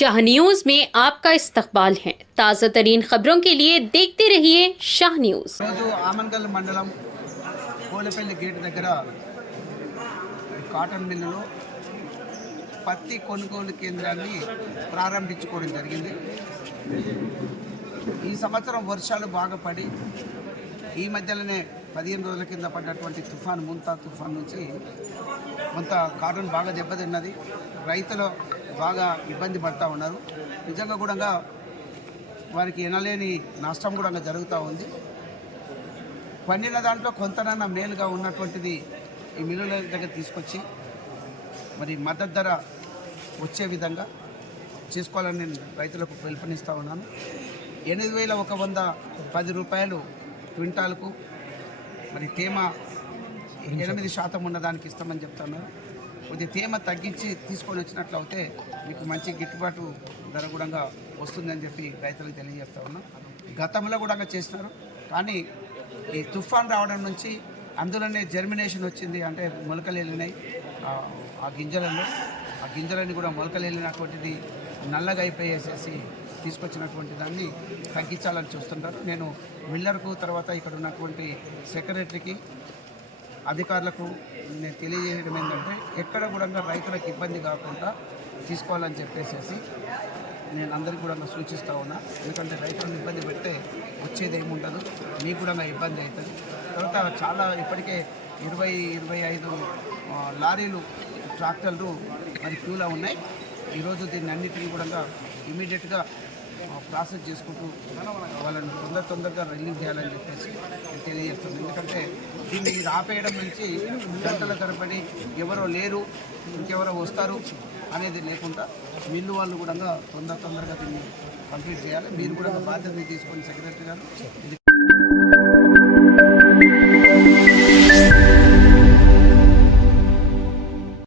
Shah news में आपका इस्तकबाल है। ताज़ा तरीन खबरों के लिए देखते रहिए शाह न्यूज। రోజు ఆమన్గల్ మండలం కోలపల్లి గేట్ దగ్గర కాటన్ మిల్లులో పత్తి కొనుగోలు కేంద్రాన్ని ప్రారంభించుకోవడం జరిగింది. ఈ సంవత్సరం వర్షాలు బాగా పడి ఈ మధ్యలోనే 15 రోజుల కింద పడ్డటువంటి తుఫాన్ ముంతా తుఫాన్ నుంచి కొంత కాటన్ బాగా దెబ్బతిన్నది. రైతులు బాగా ఇబ్బంది పడుతూ ఉన్నారు. నిజంగా కూడా వారికి ఎనలేని నష్టం కూడా జరుగుతూ ఉంది. పండిన దాంట్లో కొంతనన్నా మేలుగా ఉన్నటువంటిది ఈ మిల్లుల దగ్గర తీసుకొచ్చి మరి మద్దతు ధర వచ్చే విధంగా చేసుకోవాలని నేను రైతులకు పిలుపునిస్తూ ఉన్నాను. 8,110 రూపాయలు క్వింటాల్కు మరి తేమ 8% ఉన్నదానికి ఇస్తామని చెప్తున్నారు. కొద్దిగా తేమ తగ్గించి తీసుకొని వచ్చినట్లయితే మీకు మంచి గిట్టుబాటు ధర కూడా వస్తుందని చెప్పి రైతులకు తెలియజేస్తూ ఉన్నాం. గతంలో కూడా చేసినారు, కానీ ఈ తుఫాన్ రావడం నుంచి అందులోనే జర్మినేషన్ వచ్చింది, అంటే మొలకలు వెళ్ళినాయి ఆ గింజలన్నీ కూడా మొలకలు వెళ్ళినటువంటిది నల్లగా అయిపోయేసేసి తీసుకొచ్చినటువంటి దాన్ని తగ్గించాలని చూస్తుంటారు. నేను మిల్లర్కు తర్వాత ఇక్కడ ఉన్నటువంటి సెక్రటరీకి అధికారులకు నేను తెలియజేయడం ఏంటంటే ఎక్కడ కూడా రైతులకు ఇబ్బంది కాకుండా తీసుకోవాలని చెప్పేసి నేను అందరికీ కూడా సూచిస్తూ ఉన్నా. ఎందుకంటే రైతులను ఇబ్బంది పెడితే వచ్చేది ఏముండదు, మీకు కూడా ఇబ్బంది అవుతుంది. తర్వాత చాలా ఇప్పటికే 20-25 లారీలు ట్రాక్టర్లు మరి క్యూలో ఉన్నాయి. ఈరోజు దీన్ని అన్నిటినీ కూడా ఇమీడియట్గా ప్రాసెస్ చేసుకుంటూ వాళ్ళని తొందరగా రిలీవ్ చేయాలని చెప్పేసి నేను తెలియజేస్తాను. ఎందుకంటే దీన్ని మీరు ఆపేయడం నుంచి గంటల తరబడి ఎవరో లేరు ఇంకెవరో వస్తారు అనేది లేకుండా మిల్లు వాళ్ళు కూడా తొందరగా దీన్ని కంప్లీట్ చేయాలి. మీరు కూడా బాధ్యత తీసుకొని సెక్రటరీ గారు